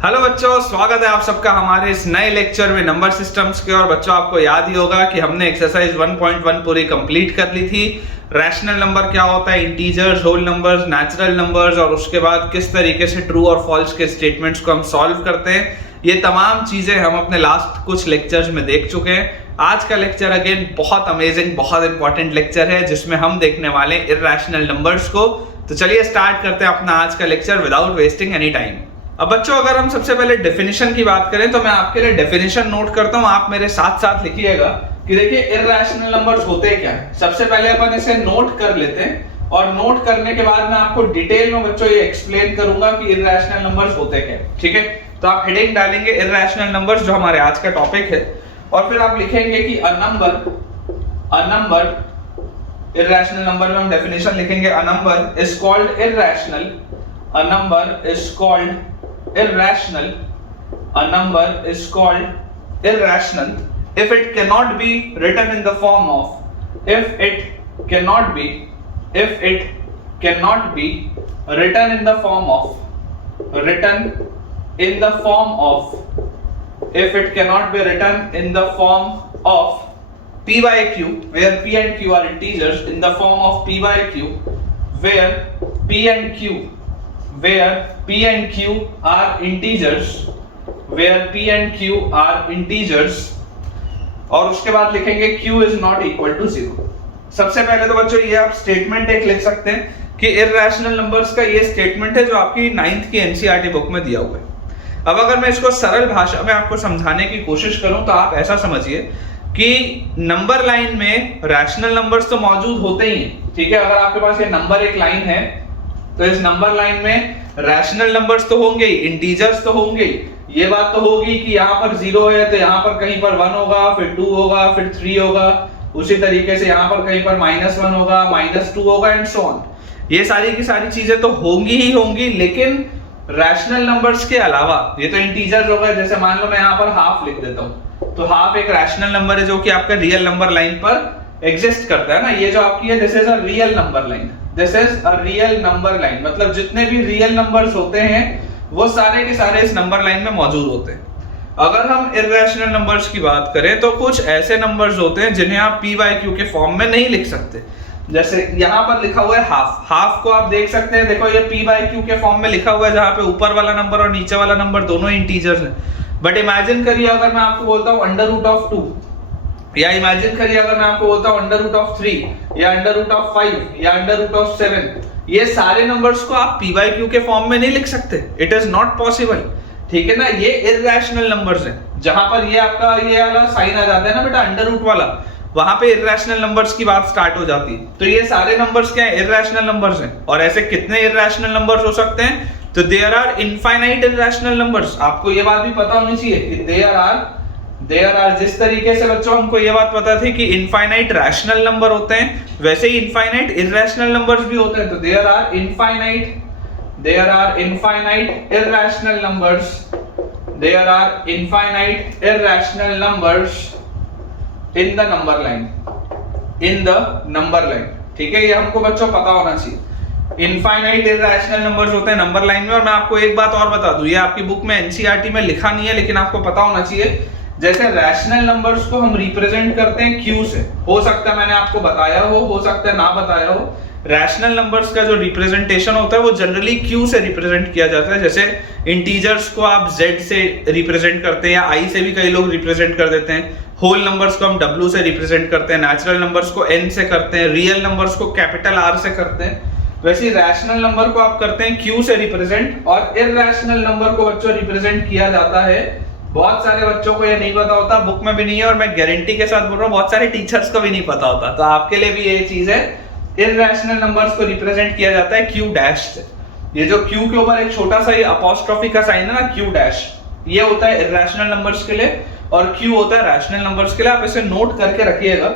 Hello बच्चों, स्वागत है आप सबका हमारे इस नए लेक्चर में नंबर सिस्टम्स के। और बच्चों, आपको याद ही होगा कि हमने एक्सरसाइज 1.1 पूरी कंप्लीट कर ली थी। रैशनल नंबर क्या होता है, integers, whole numbers, natural numbers, और उसके बाद किस तरीके से ट्रू और फॉल्स के स्टेटमेंट्स को हम सॉल्व करते हैं। ये तमाम चीजें हम अपने लास्ट कुछ लेक्चर्स में देख चुके हैं। आज का लेक्चर अगेन बहुत अमेजिंग, बहुत इंपॉर्टेंट लेक्चर है जिसमें हम देखने वाले हैं इर्रेशनल नंबर्स को। तो चलिए स्टार्ट करते हैं अपना आज का lecture without wasting any time. अब बच्चों, अगर हम सबसे पहले डेफिनेशन की बात करें तो मैं आपके लिए डेफिनेशन नोट करता हूं, आप मेरे साथ साथ लिखिएगा कि देखिए इर्रेशनल नंबर्स होते क्या है। सबसे पहले अपन इसे नोट कर लेते हैं और नोट करने के बाद मैं आपको डिटेल में बच्चों ये एक्सप्लेन करूंगा कि इर्रेशनल नंबर्स होते क्या है। ठीक है, तो आप हेडिंग डालेंगे इर्रेशनल नंबर्स, जो हमारे आज का टॉपिक है, और फिर आप लिखेंगे कि अ नंबर इर्रेशनल नंबर में हम डेफिनेशन लिखेंगे, a number is called irrational, a number is called irrational, a number is called irrational if it cannot be written in the form of, if it cannot be written in the form of, if it cannot be written in the form of p by q, where p and q are integers, in the form of p by q, where p and q are integers, और उसके बाद लिखेंगे q is not equal to 0। सबसे पहले तो बच्चों ये आप स्टेटमेंट एक लिख सकते हैं कि इर्रेशनल नंबर्स का ये स्टेटमेंट है जो आपकी 9th की एनसीईआरटी बुक में दिया हुआ है। अब अगर मैं इसको सरल भाषा में आपको समझाने की कोशिश करूं तो आप ऐसा समझिए कि नंबर लाइन में रैशनल नंबर्स तो मौजूद होते ही हैं। ठीक है, अगर आपके पास ये नंबर एक लाइन है तो इस नंबर लाइन में रैशनल नंबर्स तो होंगे ही, इंटीजर्स तो होंगे ही। ये बात तो होगी कि यहाँ पर 0 है तो यहाँ पर कहीं पर 1 होगा, फिर 2 होगा, फिर 3 होगा। उसी तरीके से यहाँ पर कहीं पर -1 होगा, -2 होगा, एंड सो ऑन। ये सारी की सारी चीजें तो होंगी ही होंगी, लेकिन रैशनल नंबर्स के अलावा ये तो इंटीजर्स हो गए। जैसे मान लो मैं यहाँ पर हाफ लिख देता हूँ, तो हाफ एक रैशनल नंबर है जो कि आपका रियल नंबर लाइन पर एग्जिस्ट करता है ना। ये जो आपकी है, this is a real number line, this is a real number line, मतलब जितने भी रियल नंबर्स होते हैं वो सारे के सारे इस नंबर लाइन में मौजूद होते हैं। अगर हम इर्रेशनल नंबर्स की बात करें तो कुछ ऐसे नंबर्स होते हैं जिन्हें आप p by q के फॉर्म में नहीं लिख सकते। जैसे यहाँ पर लिखा हुआ है हाफ को आप देख सकते हैं, देखो ये p by q के फॉर्म में लिखा हुआ है, जहाँ पे ऊपर वाला नंबर और नीचे वाला नंबर दोनों इंटीजर्स हैं। बट इमेजिन करिए अगर मैं आपको बोलता हूँ √2, या इमेजिन करिए अगर मैं आपको बोलता हूँ √3 या √5 या √7, ये सारे नंबर्स को आप p by q के फॉर्म में नहीं लिख सकते। It is not possible. ठीक है ना, ये इर्रेशनल नंबर्स हैं। जहां पर ये आपका ये वाला साइन आ जाता है ना बेटा, अंडर वाला, वहां पे इर्रेशनल नंबर्स की बात स्टार्ट हो जाती है। तो ये सारे नंबर्स क्या है, इर्रेशनल नंबर्स हैं। और ऐसे कितने इर्रेशनल नंबर्स हो सकते हैं, तो there are infinite irrational numbers. आपको ये बात भी पता होनी चाहिए कि देयर आर जिस तरीके से बच्चों हमको ये बात पता थी कि इनफाइनाइट रैशनल नंबर होते हैं, वैसे ही इनफाइनाइट इर्रेशनल नंबर्स भी होते हैं। तो there are infinite irrational numbers, there are infinite irrational numbers in the number line, ठीक है, ये हमको बच्चों पता होना चाहिए। इनफाइनाइट इर्रेशनल नंबर्स होते हैं नंबर लाइन में। और मैं आपको एक बात और बता दूं, ये आपकी बुक में एनसीईआरटी में लिखा नहीं है, लेकिन आपको पता होना चाहिए। जैसे रैशनल नंबर्स को हम रिप्रेजेंट करते हैं q से, हो सकता है मैंने आपको बताया हो सकता है ना बताया हो। रैशनल नंबर्स का जो रिप्रेजेंटेशन होता है वो जनरली q से रिप्रेजेंट किया जाता है। जैसे इंटीजर्स को आप z से रिप्रेजेंट करते हैं, या i से भी कई लोग रिप्रेजेंट कर देते हैं। होल नंबर्स को हम w से रिप्रेजेंट करते हैं, नेचुरल नंबर्स को n से करते हैं, रियल नंबर्स को कैपिटल R से करते हैं। वैसे ही रैशनल नंबर को आप करते हैं q से रिप्रेजेंट, और इर्रेशनल नंबर को बच्चों रिप्रेजेंट किया जाता है। बहुत सारे बच्चों को ये नहीं पता होता, बुक में भी नहीं है, और मैं गारंटी के साथ बोल रहा हूँ बहुत सारे टीचर्स को भी नहीं पता होता। तो आपके लिए भी ये चीज है, इर्रेशनल नंबर्स को रिप्रेजेंट किया जाता है q डैश से। ये जो q के ऊपर एक छोटा सा ये अपॉस्ट्रोफी का साइन है ना, q डैश, ये होता है इर्रेशनल नंबर्स के लिए, और q होता है रैशनल नंबर्स के लिए। आप इसे नोट करके रखिएगा,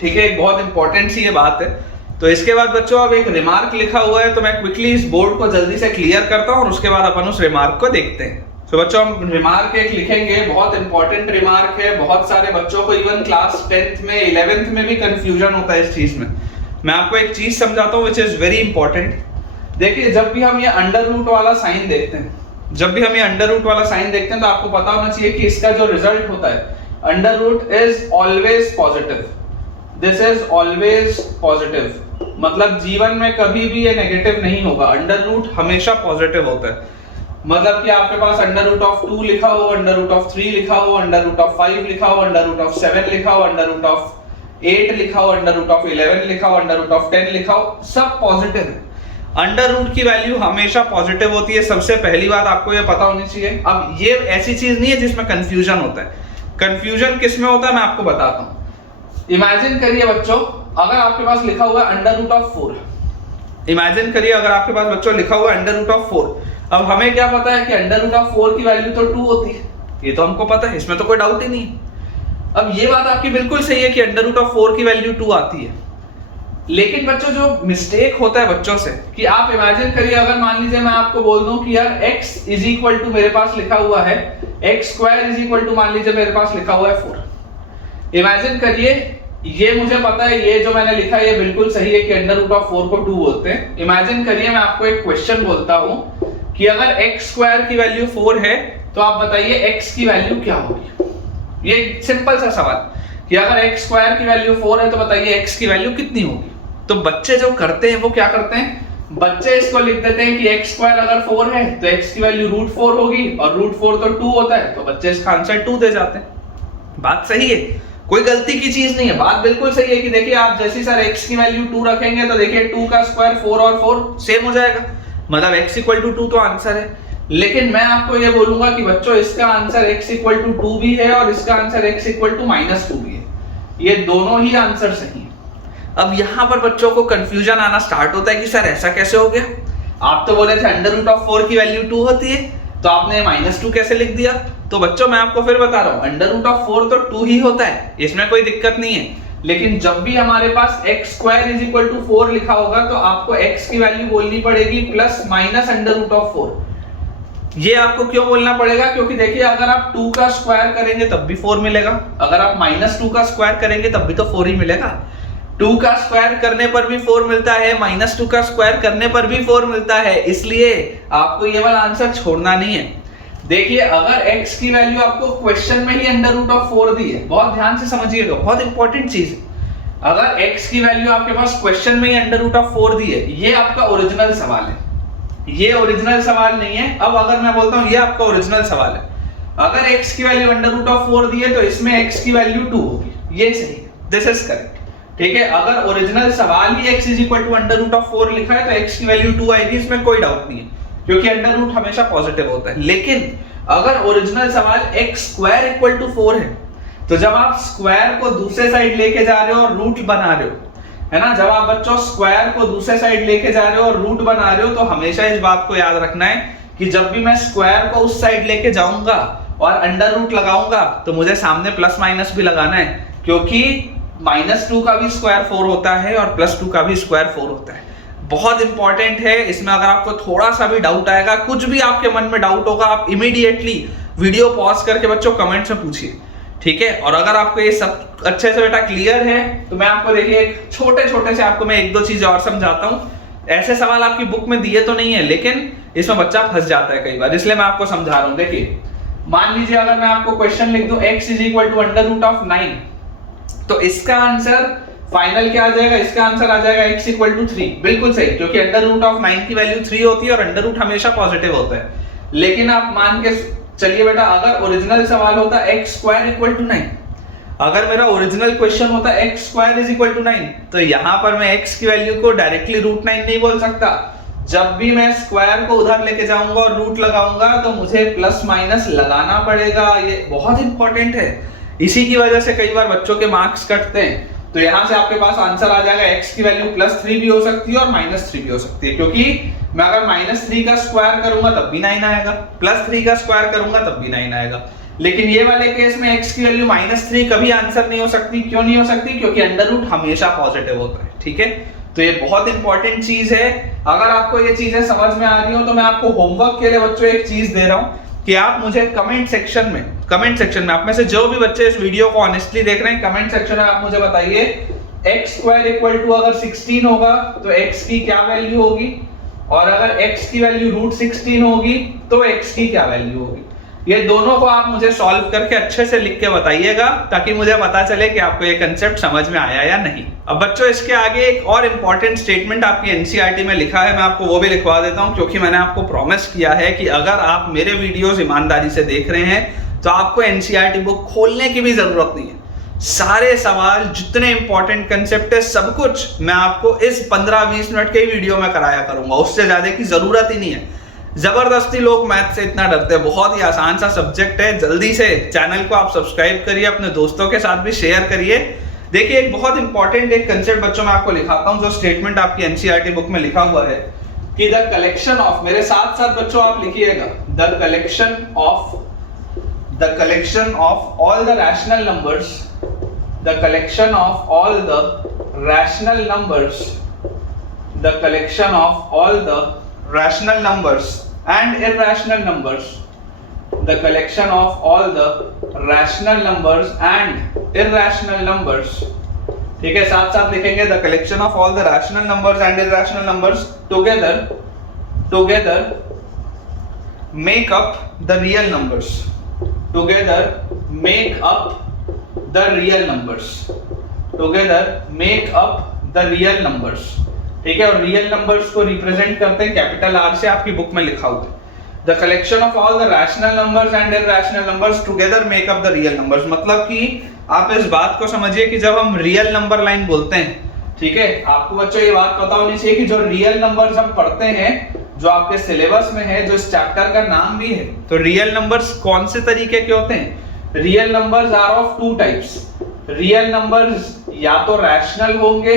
ठीक है, एक बहुत इंपॉर्टेंट सी ये बात है। तो इसके बाद बच्चों अब एक रिमार्क लिखा हुआ है, तो मैं क्विकली इस बोर्ड को जल्दी से क्लियर करता हूँ और उसके बाद अपन उस रिमार्क को देखते हैं। तो बच्चों हम रिमार्क एक लिखेंगे, बहुत इंपॉर्टेंट रिमार्क है। बहुत सारे बच्चों को इवन क्लास 10th में 11th में भी कंफ्यूजन होता है इस चीज में। मैं आपको एक चीज समझाता हूँ विच इज वेरी इंपॉर्टेंट। देखिए जब भी हम ये अंडर रूट वाला साइन देखते हैं, जब भी हम ये अंडर रूट वाला साइन देखते हैं तो आपको पता होना चाहिए कि इसका जो रिजल्ट होता है under root is always positive, this is always positive, मतलब जीवन में कभी भी ये नेगेटिव नहीं होगा, अंडर रूट हमेशा पॉजिटिव होता है। मतलब कि आपके पास अंडर रूट ऑफ 2 लिखा हो, अंडर रूट ऑफ 3 लिखा हो, अंडर रूट ऑफ 5 लिखा हो, अंडर रूट ऑफ 7 लिखा हो, अंडर रूट ऑफ 8 लिखा हो, अंडर रूट ऑफ 11 लिखा हो, अंडर रूट ऑफ 10 लिखा हो, सब पॉजिटिव है। अंडर रूट की वैल्यू हमेशा पॉजिटिव होती है, सबसे पहली बात आपको ये पता होनी चाहिए। अब ये ऐसी चीज नहीं है जिसमें कंफ्यूजन होता है, कंफ्यूजन किस में होता है मैं आपको बताता हूं। इमेजिन करिए बच्चों, अगर आपके पास लिखा हुआ है अंडर रूट ऑफ 4, इमेजिन करिए अगर आपके पास बच्चों लिखा हुआ है अंडर रूट ऑफ 4, अब हमें क्या पता है कि अंडर रूट ऑफ 4 की वैल्यू तो 2 होती है, ये तो हमको पता है, इसमें तो कोई डाउट ही नहीं है। अब ये बात आपकी बिल्कुल सही है कि अंडर रूट ऑफ 4 की वैल्यू 2 आती है, लेकिन बच्चों जो मिस्टेक होता है बच्चों से कि आप इमेजिन करिए, अगर मान लीजिए मैं आपको बोल दूं कि यार x इज इक्वल टू मेरे पास लिखा हुआ है x square is equal to मान लीजिए मेरे पास लिखा हुआ है 4। इमेजिन करिए, ये मुझे पता है ये जो मैंने लिखा है ये बिल्कुल सही है कि अंडर रूट ऑफ 4 को 2 बोलते हैं। इमेजिन करिए मैं आपको एक क्वेश्चन बोलता हूं कि अगर x स्क्वायर की वैल्यू 4 है तो आप बताइए x की वैल्यू क्या होगी। ये सिंपल सा सवाल कि अगर x स्क्वायर की वैल्यू 4 है तो बताइए x की वैल्यू कितनी होगी। तो बच्चे जो करते हैं वो क्या करते हैं, बच्चे इसको लिख देते हैं कि x स्क्वायर अगर 4 है तो x की वैल्यू रूट 4 होगी और रूट 4 तो 2 होता है, तो बच्चे इसका आंसर 2 दे जाते हैं। बात सही है, कोई गलती की चीज नहीं है, बात बिल्कुल सही है कि देखिए आप जैसे सर x की वैल्यू 2 रखेंगे तो देखिए 2 का स्क्वायर 4 और 4 सेम हो जाएगा, मतलब x इक्वल टू 2 तो आंसर है। लेकिन मैं आपको ये बोलूंगा कि बच्चों इसका आंसर x इक्वल टू 2 भी है और इसका आंसर x इक्वल टू -2 भी है, ये दोनों ही आंसर सही है। अब यहां पर बच्चों को कंफ्यूजन आना स्टार्ट होता है कि सर ऐसा कैसे हो गया, आप तो बोले थे अंडर रूट ऑफ 4 की वैल्यू 2 होती है तो आपने -2 कैसे लिख दिया। तो बच्चों मैं आपको फिर बता रहा हूं, अंडर रूट ऑफ 4 तो 2 ही होता है, इसमें कोई दिक्कत नहीं है, लेकिन जब भी हमारे पास x square is equal to 4 लिखा होगा तो आपको x की वैल्यू बोलनी पड़ेगी plus minus under root of 4। ये आपको क्यों बोलना पड़ेगा, क्योंकि देखिए अगर आप 2 का स्क्वायर करेंगे तब भी 4 मिलेगा, अगर आप -2 का स्क्वायर करेंगे तब भी तो 4 ही मिलेगा। 2 का स्क्वायर करने पर भी 4 मिलता है, -2 का स्क्वायर करने पर भी 4 मिलता है, इसलिए आपको ये वाला आंसर छोड़ना नहीं है। देखिए अगर x की वैल्यू आपको क्वेश्चन में ही अंडर रूट ऑफ 4 दी है, बहुत ध्यान से समझिएगा, बहुत इंपॉर्टेंट चीज है। अगर x की वैल्यू आपके पास क्वेश्चन में ही अंडर रूट ऑफ 4 दी है, ये आपका ओरिजिनल सवाल है, ये ओरिजिनल सवाल नहीं है। अब अगर मैं बोलता हूं ये आपका ओरिजिनल सवाल है, अगर x की वैल्यू अंडर रूट ऑफ 4 दी है तो इसमें x की वैल्यू 2 होगी, ये सही है, दिस इज करेक्ट, ठीक है। अगर ओरिजिनल सवाल ही x is equal to under root of 4 लिखा है तो x की वैल्यू 2 आएगी, इसमें कोई डाउट नहीं है, क्योंकि अंडर रूट हमेशा पॉजिटिव होता है। लेकिन अगर ओरिजिनल सवाल x स्क्वायर इक्वल टू 4 है तो जब आप स्क्वायर को दूसरे साइड लेके जा रहे हो और रूट बना रहे हो, है ना, जब आप बच्चों स्क्वायर को दूसरे साइड लेके जा रहे हो और रूट बना रहे हो तो हमेशा इस बात को याद रखना है कि जब भी मैं स्क्वायर को उस साइड लेके जाऊंगा और अंडर रूट लगाऊंगा तो मुझे सामने प्लस माइनस भी लगाना है, क्योंकि -2 का भी स्क्वायर 4 होता है और +2 का भी स्क्वायर 4 होता है। बहुत इंपॉर्टेंट है, इसमें अगर आपको थोड़ा सा भी डाउट आएगा, कुछ भी आपके मन में डाउट होगा, आप इमीडिएटली वीडियो पॉज करके बच्चों कमेंट्स में पूछिए, ठीक है। और अगर आपको ये सब अच्छे से बेटा क्लियर है तो मैं आपको देखिए एक छोटे छोटे से आपको मैं 1-2 चीजें और समझाता हूँ। ऐसे सवाल आपकी बुक में दिए तो नहीं है, लेकिन इसमें बच्चा फंस जाता है कई बार, इसलिए मैं आपको समझा रहा हूँ। देखिए मान लीजिए अगर मैं आपको क्वेश्चन लिख दूं x is equal to under root of 9, तो इसका आंसर फाइनल क्या आ जाएगा, इसका आंसर आ जाएगा x इक्वल टू 3, बिल्कुल सही, क्योंकि अंडर रूट ऑफ 9 की वैल्यू 3 होती है और अंडर रूट हमेशा पॉजिटिव होता है। लेकिन आप मान के चलिए बेटा, अगर ओरिजिनल सवाल होता x स्क्वायर इक्वल टू 9, अगर मेरा ओरिजिनल क्वेश्चन होता x square is equal to 9, तो यहां पर मैं x की वैल्यू को डायरेक्टली रूट 9 नहीं बोल सकता। जब भी मैं स्क्वायर को उधर लेके जाऊंगा और रूट लगाऊंगा तो मुझे प्लस माइनस लगाना पड़ेगा, ये बहुत इंपॉर्टेंट है। इसी की वजह से कई बार बच्चों के मार्क्स कटते हैं। तो यहां से आपके पास आंसर आ जाएगा x की वैल्यू +3 भी हो सकती है और -3 भी हो सकती है, क्योंकि मैं अगर -3 का स्क्वायर करूंगा तब भी 9 आएगा, +3 का स्क्वायर करूंगा तब भी 9 आएगा। लेकिन ये वाले केस में x की वैल्यू -3 कभी आंसर नहीं हो सकती। क्यों नहीं हो सकती? क्योंकि अंडर रूट हमेशा पॉजिटिव होता है, ठीक है। तो ये बहुत इंपॉर्टेंट चीज है। अगर आपको ये चीजें समझ में आ रही हो तो मैं आपको होमवर्क के लिए बच्चों एक चीज दे रहा हूं कि आप मुझे कमेंट सेक्शन में आप में से जो भी बच्चे इस वीडियो को ऑनेस्टली देख रहे हैं, कमेंट सेक्शन में आप मुझे बताइए x स्क्वायर इक्वल टू अगर 16 होगा तो x की क्या वैल्यू होगी, और अगर x की वैल्यू √16 होगी तो x की क्या वैल्यू होगी। ये दोनों को आप मुझे सॉल्व करके अच्छे से लिख के बताइएगा ताकि मुझे पता चले कि आपको ये कंसेप्ट समझ में आया या नहीं। अब बच्चों इसके आगे एक और इंपॉर्टेंट स्टेटमेंट आपकी एनसीईआरटी में लिखा है, मैं आपको वो भी लिखवा देता हूँ, क्योंकि मैंने आपको प्रॉमिस किया है कि अगर आप मेरे वीडियोस ईमानदारी से देख रहे हैं तो आपको एनसीईआरटी बुक खोलने की भी जरूरत नहीं है। सारे सवाल जितने इंपॉर्टेंट कंसेप्ट है सब कुछ मैं आपको इस 15-20 मिनट के वीडियो में कराया करूंगा, उससे ज्यादा की जरूरत ही नहीं है। जबरदस्ती लोग मैथ से इतना डरते हैं, बहुत ही आसान सा सब्जेक्ट है। जल्दी से चैनल को आप सब्सक्राइब करिए, अपने दोस्तों के साथ भी शेयर करिए। देखिए एक बहुत इंपॉर्टेंट एक कंसेप्ट बच्चों मैं आपको लिखाता हूं, जो स्टेटमेंट आपकी एनसीईआरटी बुक में लिखा हुआ है कि द कलेक्शन ऑफ, मेरे साथ साथ बच्चों आप लिखिएगा, the collection of all the rational numbers, the collection of all the rational numbers, the collection of all the rational numbers and irrational numbers, the collection of all the rational numbers and irrational numbers, ठीक है। साथ साथ लिखेंगे the collection of all the rational numbers and irrational numbers together make up the real numbers, together make up the real numbers, together make up the real numbers, ठीक है। और real numbers को represent करते हैं capital R से, आपकी book में लिखा हुआ है the collection of all the rational numbers and irrational numbers together make up the real numbers. मतलब कि आप इस बात को समझिए कि जब हम रियल नंबर लाइन बोलते हैं, ठीक है, आपको बच्चों ये बात पता होनी चाहिए कि जो रियल नंबर्स हम पढ़ते हैं, जो आपके सिलेबस में है, जो इस चैप्टर का नाम भी है, तो रियल नंबर्स कौन से तरीके के होते हैं। Real numbers are of two types. Real numbers या तो रैशनल होंगे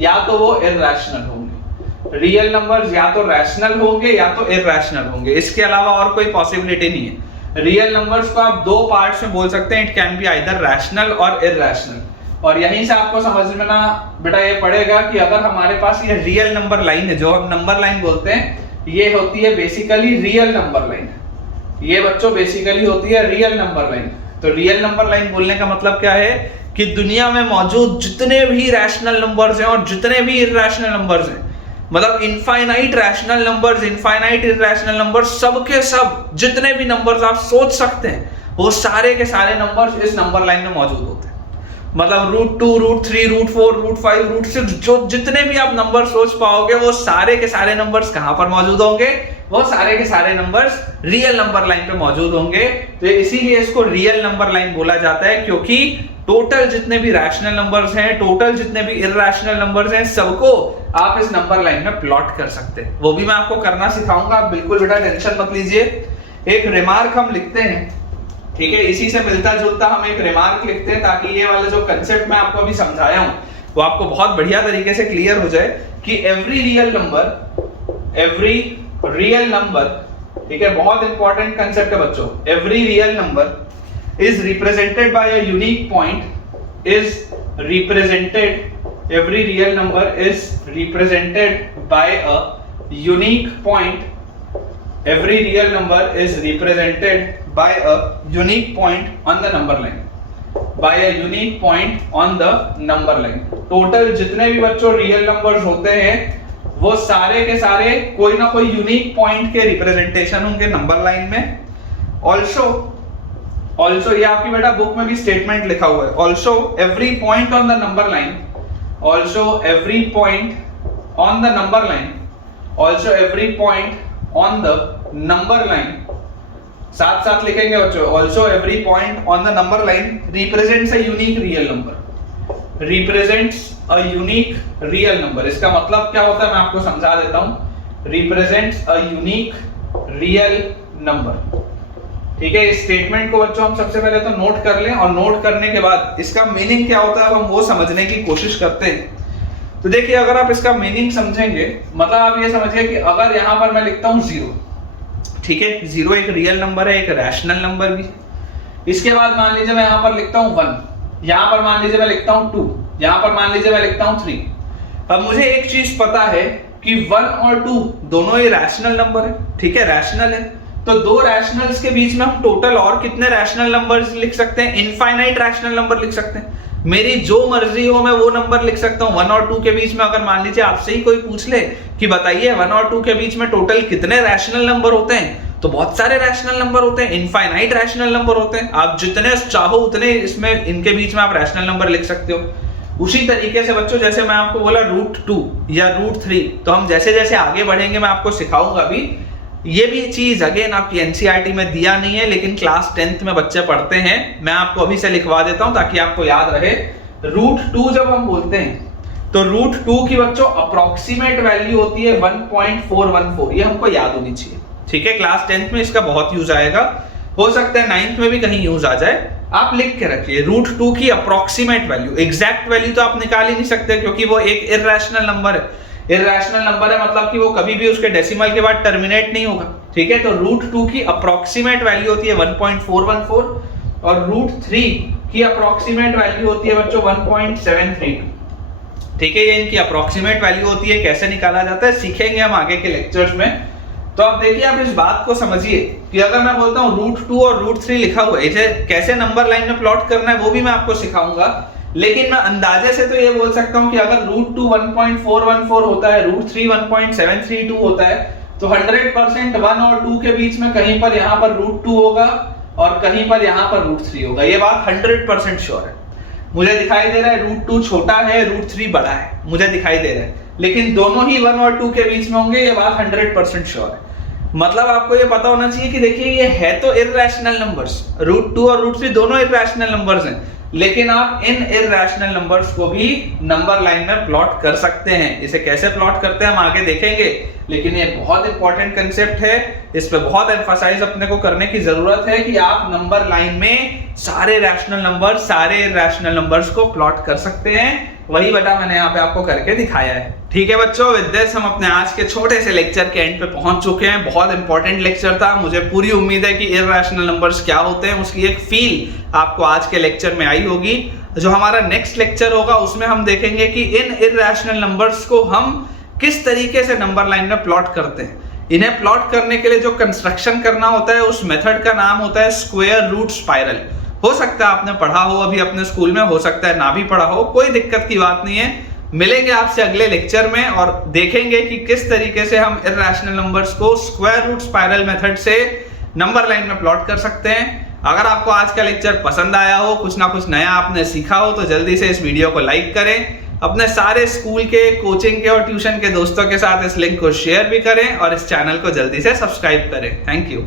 या तो वो इरैशनल होंगे। रियल नंबर्स या तो रैशनल होंगे या तो इरैशनल होंगे, इसके अलावा और कोई पॉसिबिलिटी नहीं है। रियल नंबर्स को आप दो पार्ट्स में बोल सकते हैं, it can be either rational और इरैशनल। और यहीं से आपको समझ में ना बेटा ये पड़ेगा कि अगर हमारे पास ये रियल नंबर लाइन है, जो हम नंबर लाइन बोलते हैं, ये होती है बेसिकली रियल नंबर लाइन। ये बच्चों बेसिकली होती है रियल नंबर लाइन। तो रियल नंबर लाइन बोलने का मतलब क्या है कि दुनिया में मौजूद जितने भी रैशनल नंबर्स हैं और जितने भी इरैशनल नंबर्स हैं, मतलब infinite rational numbers, infinite irrational numbers, सब के सब जितने भी नंबर्स आप सोच सकते हैं, वो सारे के सारे नंबर्स इस नंबर लाइन में मौजूद होते हैं। मतलब √2, √3, √4, √5, √6, जो जितने भी आप नंबर सोच पाओगे, वो सारे के सारे नंबर्स कहां पर मौजूद होंगे, वो सारे के सारे नंबर्स रियल नंबर लाइन पे मौजूद होंगे। तो इसीलिए इसको रियल नंबर लाइन बोला जाता है, क्योंकि टोटल जितने भी रैशनल नंबर्स हैं, टोटल जितने भी इरैशनल नंबर्स हैं, सबको आप इस नंबर लाइन में प्लॉट कर सकते हैं। वो भी मैं आपको करना सिखाऊंगा, आप बिल्कुल बेटा टेंशन मत लीजिए। एक रिमार्क हम लिखते हैं, ठीक है, इसी से मिलता जुलता हम एक रिमार्क लिखते हैं, ताकि ये वाला जो कंसेप्ट मैं आपको अभी समझाया हूं वो आपको बहुत बढ़िया तरीके से क्लियर हो जाए कि एवरी रियल नंबर, ठीक है, बहुत इंपॉर्टेंट कंसेप्ट है बच्चों। Every real number is represented by a unique point, every real number is represented by a unique point, every real number is represented by a unique point on the number line, by a unique point on the number line। Total जितने भी बच्चों real numbers होते हैं, वो सारे के सारे कोई ना कोई यूनिक पॉइंट के रिप्रेजेंटेशन होंगे नंबर लाइन में। ऑल्सो ये आपकी बेटा बुक में भी स्टेटमेंट लिखा हुआ है, also every point on the number line, also every point on the number line, also every point on the number line, साथ साथ लिखेंगे बच्चों, also every point on the number line represents a unique real number, represents a unique real number. इसका मतलब क्या होता है मैं आपको समझा देता हूं, represents a unique real number, ठीक है। इस स्टेटमेंट को बच्चों हम सबसे पहले तो नोट कर लें, और नोट करने के बाद इसका मीनिंग क्या होता है हम वो समझने की कोशिश करते हैं। तो देखिए अगर आप इसका मीनिंग समझेंगे, मतलब आप ये समझिए कि अगर यहां पर मैं लिखता हूं 0, ठीक है, 0 एक रियल नंबर है, एक रैशनल नंबर भी। इसके बाद मान लीजिए मैं यहां पर लिखता हूं 1, यहां पर मान लीजिए मैं लिखता हूं 2, यहां पर मान लीजिए मैं लिखता हूं 3। अब मुझे एक चीज पता है कि 1 और 2 दोनों ही रैशनल नंबर है, ठीक है, रैशनल है। तो दो रैशनल्स के बीच में हम टोटल और कितने रैशनल नंबर्स लिख सकते हैं, इनफाइनाइट रैशनल नंबर लिख सकते हैं। मेरी जो मर्जी हो मैं वो नंबर लिख सकता हूँ। 1 और 2 के बीच में अगर मान लीजिए आपसे ही कोई पूछ ले कि बताइए 1 और 2 के बीच में टोटल कितने रैशनल नंबर होते हैं, तो बहुत सारे रैशनल नंबर होते हैं, इनफाइनाइट रैशनल नंबर होते हैं। आप जितने चाहो उतने इसमें इनके बीच में आप रैशनल नंबर लिख सकते हो। उसी तरीके से बच्चों जैसे मैं आपको बोला √2 या √3, तो हम जैसे जैसे आगे बढ़ेंगे मैं आपको सिखाऊंगा भी। ये भी चीज अगेन आपकी एनसीईआरटी में दिया नहीं है, लेकिन क्लास 10th में बच्चे पढ़ते हैं। मैं आपको अभी से लिखवा देता हूं ताकि आपको याद रहे। √2 जब हम बोलते हैं तो √2 की बच्चों अप्रोक्सीमेट वैल्यू होती है 1.414। ये हमको याद होनी चाहिए, ठीक है। क्लास 10th में इसका बहुत यूज आएगा, हो सकता है 9th में भी कहीं यूज आ जाए। आप लिख के रखिए √2 की अप्रोक्सीमेट वैल्यू। एग्जैक्ट वैल्यू तो आप निकाल ही नहीं सकते क्योंकि वो एक इर्रेशनल नंबर है। इर्रेशनल नंबर है मतलब कि वो कभी भी उसके डेसिमल के बाद टर्मिनेट नहीं होगा, ठीक है। तो √2 की अप्रोक्सीमेट वैल्यू होती है 1.414 और √3 की अप्रोक्सीमेट वैल्यू होती है बच्चों 1.732, ठीक है। ये इनकी अप्रोक्सीमेट वैल्यू होती है। कैसे निकाला जाता है सीखेंगे हम आगे के लेक्चर्स में। तो अब देखिए, आप इस बात को समझिए कि अगर मैं बोलता हूँ √2 और √3 लिखा हुआ है, इसे कैसे नंबर लाइन में प्लॉट करना है वो भी मैं आपको सिखाऊंगा। लेकिन मैं अंदाजे से तो ये बोल सकता हूँ कि अगर √2 1.414 होता है, √3 1.732 होता है, तो 100% 1 और 2 के बीच में कहीं पर यहाँ पर √2 होगा और कहीं पर यहाँ पर √3 होगा। ये बात 100% श्योर है। मुझे दिखाई दे रहा है √2 छोटा है, √3 बड़ा है, मुझे दिखाई दे रहा है, लेकिन दोनों ही 1 और 2 के बीच में होंगे। ये बात 100% श्योर है। मतलब आपको ये पता होना चाहिए कि देखिए ये है तो इर्रेशनल नंबर्स, √2 और √3 दोनों इर्रेशनल नंबर्स हैं, लेकिन आप इन इर्रेशनल नंबर्स को भी नंबर लाइन में प्लॉट कर सकते हैं। इसे कैसे प्लॉट करते हैं हम आगे देखेंगे, लेकिन ये बहुत इंपॉर्टेंट कंसेप्ट है। इस पे बहुत एम्फसाइज अपने को करने की जरूरत है कि आप नंबर लाइन में सारे रैशनल नंबर, सारे इर्रेशनल नंबर्स को प्लॉट कर सकते हैं। वही बेटा मैंने यहाँ पे आपको करके दिखाया है, ठीक है बच्चों। विद दिस हम अपने आज के छोटे से लेक्चर के एंड पे पहुंच चुके हैं। बहुत इंपॉर्टेंट लेक्चर था। मुझे पूरी उम्मीद है कि इर्रेशनल नंबर्स क्या होते हैं उसकी एक फील आपको आज के लेक्चर में आई होगी। जो हमारा नेक्स्ट लेक्चर होगा उसमें हम देखेंगे कि इन इर्रेशनल नंबर्स को हम किस तरीके से नंबर लाइन में प्लॉट करते हैं। इन्हें प्लॉट करने के लिए जो कंस्ट्रक्शन करना होता है उस मेथड का नाम होता है स्क्वायर रूट स्पाइरल। हो सकता है आपने पढ़ा हो अभी अपने स्कूल में, हो सकता है ना भी पढ़ा हो, कोई दिक्कत की बात नहीं है। मिलेंगे आपसे अगले लेक्चर में और देखेंगे कि किस तरीके से हम इर्रेशनल नंबर्स को स्क्वायर रूट स्पाइरल मेथड से नंबर लाइन में प्लॉट कर सकते हैं। अगर आपको आज का लेक्चर पसंद आया हो, कुछ ना कुछ नया आपने सीखा हो, तो जल्दी से इस वीडियो को लाइक करें। अपने सारे स्कूल के, कोचिंग के और ट्यूशन के दोस्तों के साथ इस लिंक को शेयर भी करें और इस चैनल को जल्दी से सब्सक्राइब करें। Thank you.